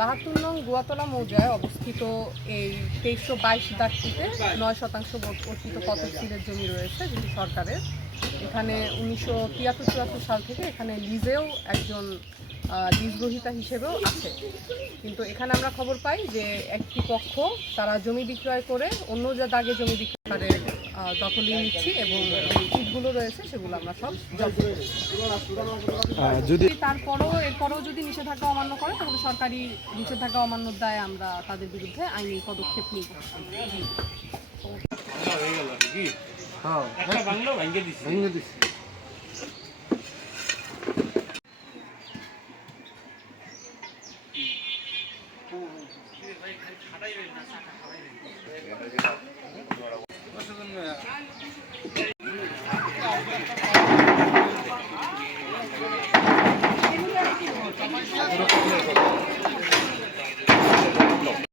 ৭২ নং গুয়াতলা মৌজায় অবস্থিত এই ২৩২২ দাগটিতে ৯% অর্পিত পতকশিলের জমি রয়েছে, যেটি সরকারের। এখানে ১৯৭৩-৭৪ সাল থেকে এখানে লিজেও একজন লিজ গ্রহীতা হিসেবেও আছে। কিন্তু এখানে আমরা খবর পাই যে একটি পক্ষ তারা জমি বিক্রয় করে অন্য যে দাগে জমি বিক্রয়ের দখলে নিচ্ছি এবং ইটগুলো রয়েছে সেগুলো আমরা সব জব্দ করি। যদি এরপরও যদি নিষেধাজ্ঞা অমান্য করে তাহলে সরকারি নিষেধাজ্ঞা অমান্যর দায়ে আমরা তাদের বিরুদ্ধে আইনি পদক্ষেপ নিব।